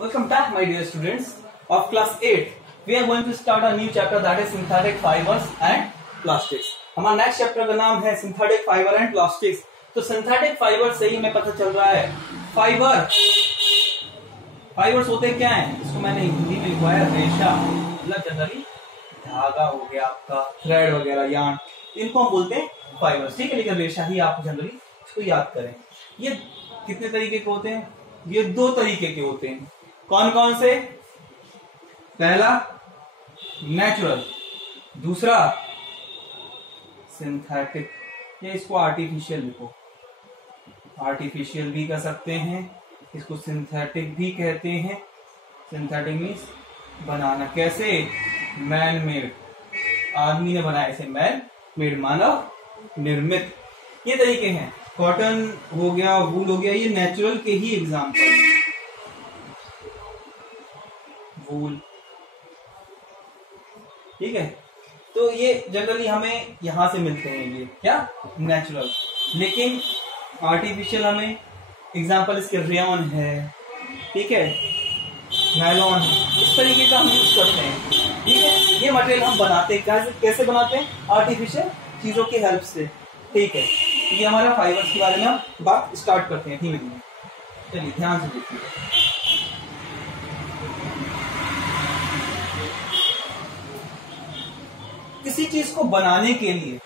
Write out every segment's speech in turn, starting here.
Welcome back, my dear students of class 8. We are going to start a new chapter, that is synthetic fibers and plastics. हमारा next chapter का नाम है synthetic fibre and plastics. तो synthetic fibre से ही हमें पता चल रहा है फाइबर्स होते क्या हैं। इसको मैंने हिंदी में लिखा है रेशा, मतलब जनरली धागा हो गया आपका, थ्रेड वगैरह, यार्न, इनको हम बोलते हैं फाइबर्स, ठीक है। लेकिन रेशा ही आप जनरली इसको याद करें। ये कितने तरीके के होते हैं? ये दो तरीके के होते हैं। कौन कौन से? पहला नेचुरल, दूसरा सिंथेटिक, या इसको आर्टिफिशियल लिखो। आर्टिफिशियल भी कह सकते हैं, इसको सिंथेटिक भी कहते हैं। सिंथेटिक मीन्स बनाना। कैसे? मैन मेड, आदमी ने बनाया, इसे मैन मेड, मानव निर्मित। ये तरीके हैं। कॉटन हो गया, वूल हो गया, ये नेचुरल के ही एग्जाम्पल। वूल, ठीक है। तो ये जनरली हमें यहां से मिलते हैं, ये क्या नेचुरल। लेकिन आर्टिफिशियल हमें एग्जाम्पल इसके रेयन है, ठीक है, नायलॉन है, इस तरीके का हम यूज करते हैं, ठीक है। ये मटेरियल हम बनाते हैं, कैसे बनाते हैं? आर्टिफिशियल चीजों की हेल्प से, ठीक है। ये हमारा फाइबर्स के बारे में हम बात स्टार्ट करते हैं धीमे धीमे। चलिए ध्यान से देखिए। किसी चीज को बनाने के लिए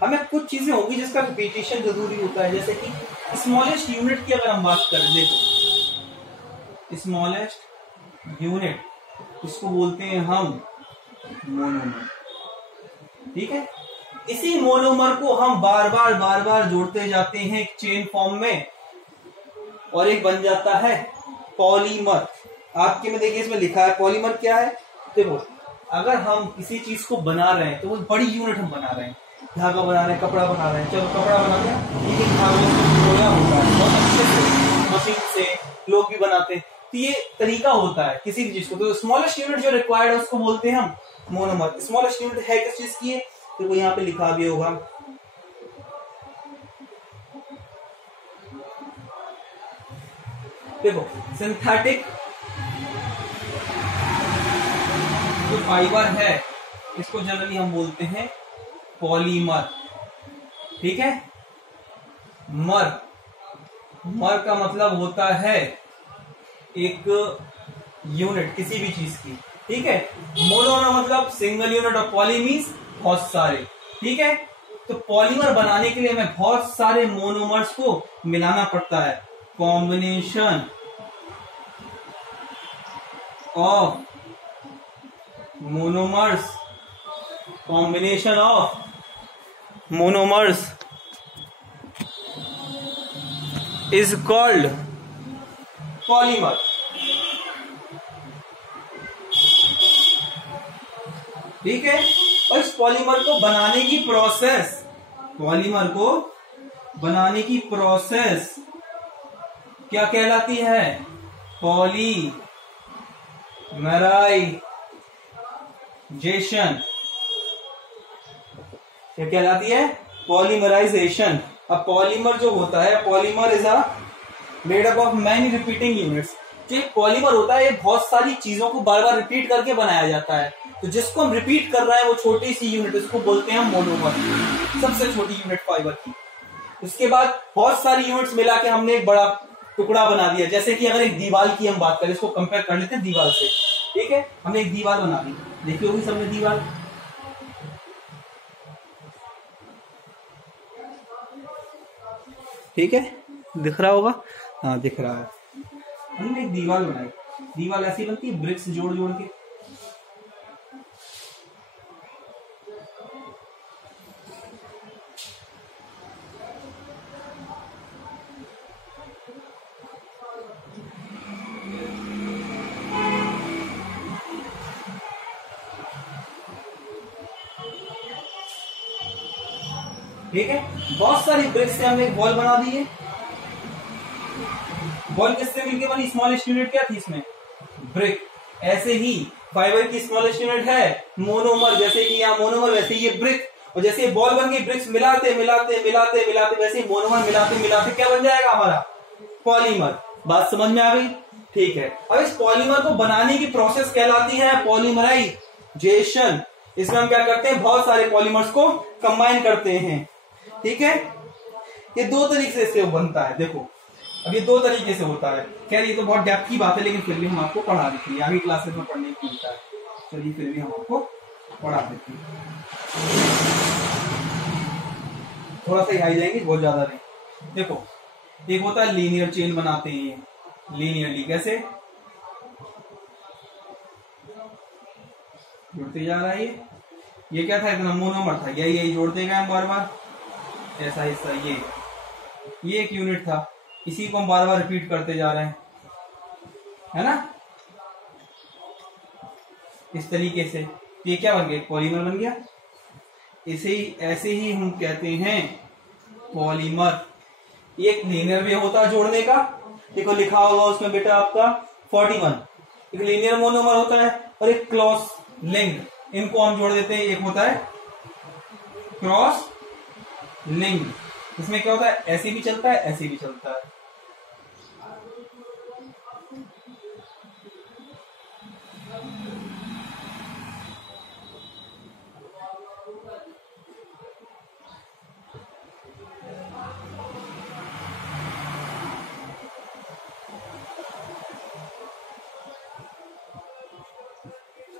हमें कुछ चीजें होंगी जिसका रिपीटेशन जरूरी होता है। जैसे कि स्मॉलेस्ट यूनिट की अगर हम बात करें, देखो स्मॉलेस्ट यूनिट, इसको बोलते हैं हम मोनोमर, ठीक है। इसी मोनोमर को हम बार बार जोड़ते जाते हैं एक चेन फॉर्म में, और एक बन जाता है पॉलीमर। आपके में देखिए इसमें लिखा है पॉलीमर क्या है। देखो अगर हम किसी चीज को बना रहे हैं तो वो बड़ी यूनिट हम बना रहे हैं, धागा बना रहे हैं, कपड़ा बना रहे हैं। चलो कपड़ा बना दिया, लेकिन धागे से जोड़ा होता है बहुत अच्छे से, मशीन से लोग भी बनाते हैं। तो ये तरीका होता है किसी भी चीज को। तो स्मॉलेस्ट यूनिट जो रिक्वायर्ड है उसको बोलते हैं हम मोनोमर। स्मॉलेस्ट यूनिट है किस चीज की है? तो वो यहाँ पे लिखा भी होगा, देखो सिंथेटिक जो फाइबर है इसको जनरली हम बोलते हैं पॉलीमर, ठीक है। मर का मतलब होता है एक यूनिट किसी भी चीज की, ठीक है। मोनो का मतलब सिंगल यूनिट, और पॉली मीन्स बहुत सारे, ठीक है। तो पॉलीमर बनाने के लिए हमें बहुत सारे मोनोमर्स को मिलाना पड़ता है। Combination of monomers, combination of monomers is called polymer, ठीक है। और इस पॉलीमर को बनाने की प्रोसेस, पॉलीमर को बनाने की प्रोसेस क्या कहलाती है? पॉलीमराइजेशन। क्या कहलाती है? पॉलीमराइजेशन। अब पॉलीमर जो होता है, polymer is a made up of many repeating units. जो एक पॉलीमर होता है, ये बहुत सारी चीजों को बार बार रिपीट करके बनाया जाता है। तो जिसको हम रिपीट कर रहे हैं वो छोटी सी यूनिट, उसको बोलते हैं मोनोमर, सबसे छोटी यूनिट फाइबर की। उसके बाद बहुत सारी यूनिट्स मिला के हमने एक बड़ा टुकड़ा बना दिया। जैसे कि अगर एक दीवार की हम बात करें, इसको कंपेयर कर लेते हैं दीवार से, ठीक है। हमने एक दीवार बना दी, देखी होगी सबने दीवार, ठीक है, दिख रहा होगा, हाँ दिख रहा है। हमने एक दीवार बनाई, दीवार ऐसी बनती है ब्रिक्स जोड़ जोड़ के, ठीक है। बहुत सारी ब्रिक्स से हमने एक वॉल बना दी है। वॉल किससे मिलकर बनी? स्मॉलेस्ट यूनिट क्या थी इसमें? ब्रिक। ऐसे ही फाइबर की स्मॉलेस्ट यूनिट है मोनोमर, जैसे कि यहाँ मोनोमर, वैसे ये ब्रिक। और जैसे ये बॉल बन गई, ब्रिक्स मिलाते मिलाते मिलाते मिलाते, वैसे ही मोनोमर मिलाते मिलाते क्या बन जाएगा हमारा? पॉलीमर। बात समझ में आ गई? ठीक है, अब इस पॉलीमर को बनाने की प्रोसेस कहलाती है पॉलीमराइजेशन। इसमें हम क्या करते हैं, बहुत सारे पॉलीमर्स को कंबाइन करते हैं। ठीक है, ये दो तरीके से वो बनता है। देखो अब ये दो तरीके से होता है। खैर ये तो बहुत डेप्थ की बात है, लेकिन फिर भी हम आपको पढ़ा देते हैं, आगे क्लासेस में पढ़ने को मिलता है। चलिए फिर भी हम आपको पढ़ा देते हैं, थोड़ा सा ही हाई जाएंगे, बहुत ज्यादा नहीं। देखो एक होता है लीनियर चेन बनाते हैं, लीनियरली कैसे जुड़ते जा रहा है। ये क्या था, इतना मोनोमर था, यही जोड़ते गए हम बार बार। ऐसा हिस्सा ये एक यूनिट था, इसी को हम बार बार रिपीट करते जा रहे हैं, है ना, इस तरीके से। ये क्या बन गया, पॉलीमर बन गया। ऐसे ही हम कहते हैं पॉलीमर। एक लीनियर वे होता है जोड़ने का, देखो लिखा होगा उसमें बेटा आपका 41। एक लीनियर मोनोमर होता है और एक क्रॉस लिंक्ड, इनको हम जोड़ देते हैं। एक होता है क्रॉस लिंक्ड, इसमें क्या होता है, ऐसे भी चलता है ऐसे भी चलता है।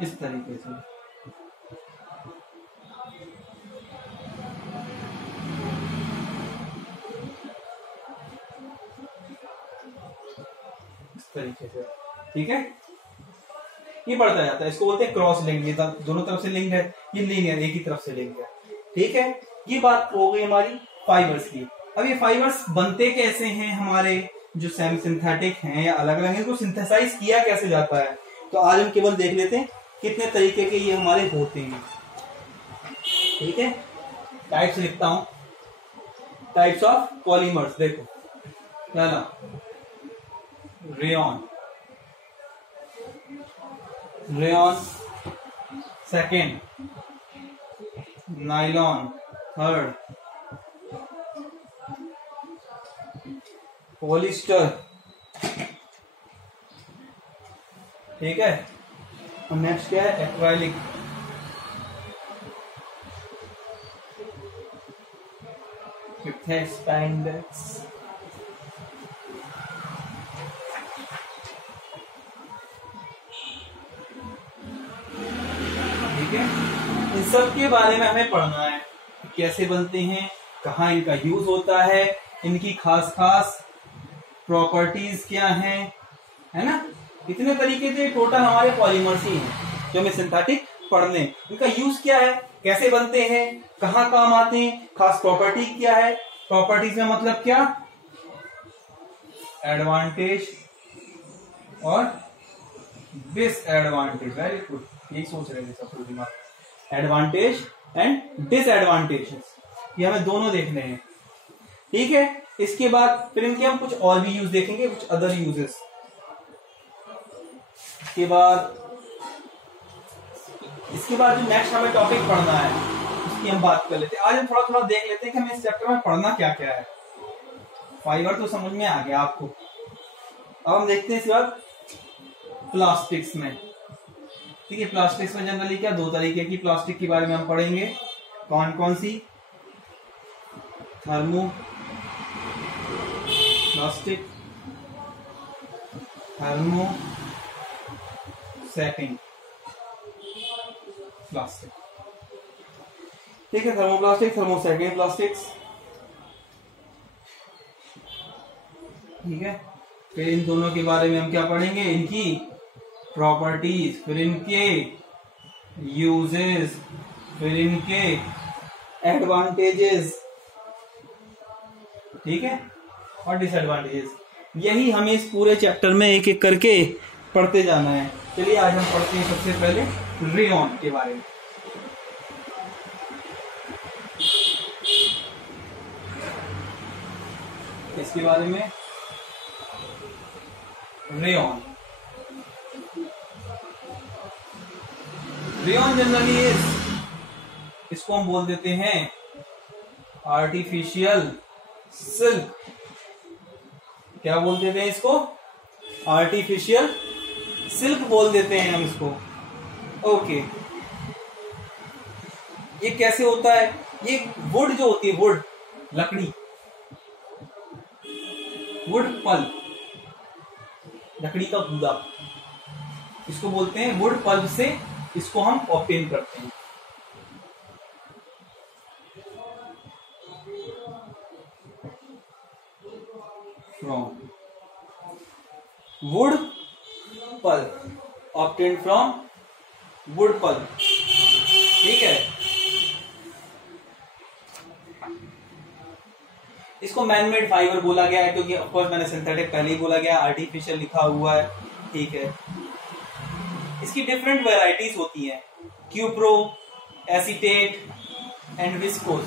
इस तरीके से ठीक है, ये बढ़ता जाता है, इसको बोलते हैं क्रॉस लिंक। ये दोनों तरफ से लिंक है, ये लीनियर एक ही तरफ से लिंक है। ठीक है, ये बात हो गई हमारी फाइबर्स की। अब ये फाइबर्स बनते कैसे हैं, हमारे जो सेमी सिंथेटिक हैं या अलग अलग, इनको सिंथेसाइज किया कैसे जाता है। तो आज हम केवल देख लेते हैं कितने तरीके के ये हमारे होते हैं। ठीक है, टाइप्स लिखता हूं, टाइप्स ऑफ पॉलीमर्स। देखो पहला rayon, second nylon, third polyester. ठीक है, और नेक्स्ट क्या है, एक्राइलिक। फिफ्थ है स्पैंडेक्स। ठीक है, इन सब के बारे में हमें पढ़ना है, कैसे बनते हैं, कहाँ इनका यूज होता है, इनकी खास खास प्रॉपर्टीज क्या हैं, है ना। इतने तरीके से टोटल हमारे पॉलीमर्स ही हैं जो हमें सिंथेटिक पढ़ने। इनका यूज क्या है, कैसे बनते हैं, कहाँ काम आते हैं, खास प्रॉपर्टी क्या है। प्रॉपर्टीज में मतलब क्या, एडवांटेज और डिसएडवांटेज। वेरी गुड, यही सोच रहे थे सब दिमाग। एडवांटेज एंड डिसएडवांटेजेस, ये हमें दोनों देखने हैं। ठीक है, इसके बाद फिर इनके हम कुछ और भी यूज देखेंगे, कुछ अदर यूजेस के बाद। इसके बाद जो नेक्स्ट हमें टॉपिक पढ़ना है उसकी हम बात कर लेते हैं। आज हम थोड़ा थोड़ा देख लेते हैं कि हमें इस चैप्टर में पढ़ना क्या क्या है। फाइबर तो समझ में आ गया आपको। अब हम देखते हैं इसके बाद प्लास्टिक्स में। ठीक है, प्लास्टिक्स में जनरली क्या, दो तरीके की प्लास्टिक के बारे में हम पढ़ेंगे। कौन कौन सी, thermo plastic, thermo setting plastic. ठीक है, थर्मोप्लास्टिक, थर्मोसेटिंग प्लास्टिक्स। ठीक है, फिर इन दोनों के बारे में हम क्या पढ़ेंगे, इनकी प्रॉपर्टीज, फिर इनके यूजेस, फिर इनके एडवांटेजेस। ठीक है, और डिसएडवांटेजेस। यही हमें इस पूरे चैप्टर में एक एक करके पढ़ते जाना है। चलिए आज हम पढ़ते हैं सबसे पहले रेयॉन के बारे में। इसके बारे में रेयॉन जनरली इसको हम बोल देते हैं आर्टिफिशियल सिल्क। क्या बोल देते हैं इसको, आर्टिफिशियल सिल्क बोल देते हैं हम इसको। ओके, ये कैसे होता है? ये वुड जो होती है, वुड लकड़ी, वुड पल्प, लकड़ी का गूदा, इसको बोलते हैं वुड पल्प से इसको हम ऑब्टेन करते हैं। From wood pulp, obtain from wood pulp. ठीक है, इसको मैनमेड फाइबर बोला गया है क्योंकि ऑफकोर्स मैंने सिंथेटिक पहले ही बोला गया, आर्टिफिशियल लिखा हुआ है। ठीक है, इसकी डिफरेंट वैरायटीज होती हैं, क्यूप्रो, एसीटेट एंड विस्कोस।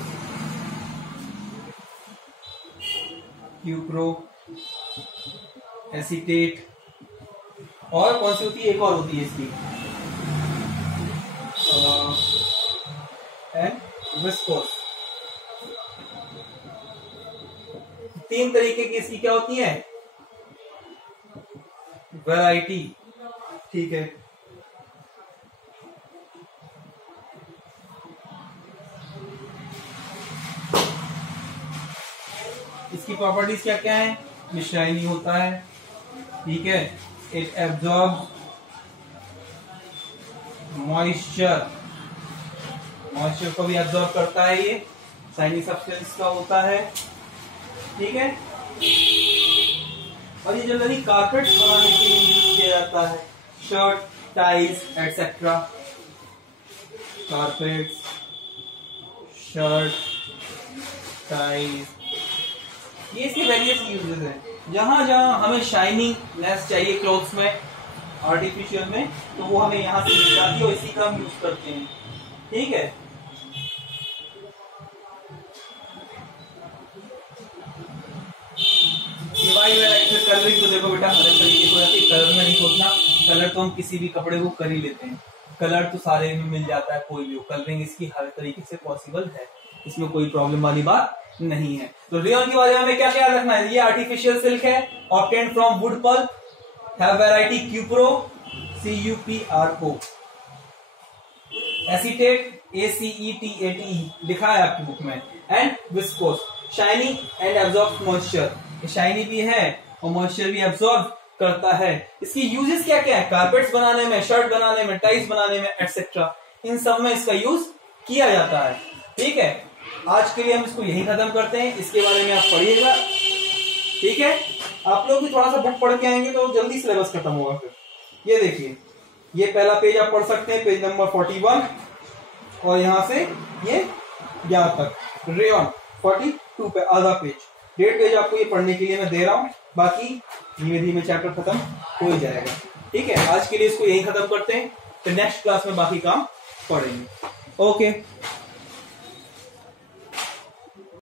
क्यूप्रो, एसीटेट, और कौन सी होती है? एक और होती है इसकी, एंड विस्कोस। 3 तरीके की इसकी क्या होती है? वैरायटी। ठीक है, इसकी प्रॉपर्टीज क्या क्या है? ये शाइनी होता है। ठीक है, इट एब्जॉर्ब मॉइस्चर, मॉइस्चर को भी एब्जॉर्ब करता है, ये शाइनी सब्सटेंस का होता है। ठीक है, और ये जनरली कारपेट बनाने के लिए यूज किया जाता है, shirt, tiles etcetera. Carpets, shirt, tiles, ये इसके वेरियस यूजेस हैं। जहां जहां हमें शाइनिंगनेस चाहिए क्लॉथ्स में, आर्टिफिशियल में, तो वो हमें यहां से मिल जाती है और इसी का हम यूज करते हैं। ठीक है, कलरिंग तो देखो बेटा हर तरीके से हो जाती है, कलर में नहीं सोचना, कलर तो हम किसी भी कपड़े को कर ही लेते हैं, कलर तो सारे में मिल जाता है, कोई भी हो, कलरिंग इसकी हर तरीके से पॉसिबल है, इसमें कोई प्रॉब्लम वाली बात नहीं है। तो रेयन के बारे में हमें क्या क्या रखना है? ये आर्टिफिशियल सिल्क है, obtained from wood pulp, have variety cupro, CUPRO, acetate, ACETATE लिखा है आपकी बुक में, and viscose, shiny and absorb moisture, shiny भी है और मॉइस्चर भी एब्जॉर्ब करता है। इसकी यूजेस क्या क्या है? कारपेट्स बनाने में, शर्ट बनाने में, टाइल्स बनाने में एटसेट्रा, इन सब में इसका यूज किया जाता है। ठीक है, आज के लिए हम इसको यही खत्म करते हैं, इसके बारे में आप पढ़िएगा। ठीक है, आप लोग भी थोड़ा सा बुक पढ़ के आएंगे तो जल्दी सिलेबस खत्म होगा। फिर ये देखिए, ये पहला पेज आप पढ़ सकते हैं, पेज नंबर 41, और यहां से ये यहाँ तक रेयन 42 पे आधा पेज, 1.5 पेज आपको ये पढ़ने के लिए मैं दे रहा हूं, बाकी धीमे धीमे चैप्टर खत्म हो ही जाएगा। ठीक है, आज के लिए इसको यही खत्म करते हैं, फिर नेक्स्ट क्लास में बाकी काम पढ़ेंगे। ओके।